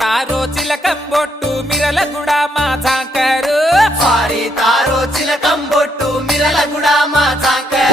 Taro చిలకం బొట్టు మిరల గుడా మా జాంకరు సారీ తారో చిలకం బొట్టు మిరల గుడా మా జాంకరు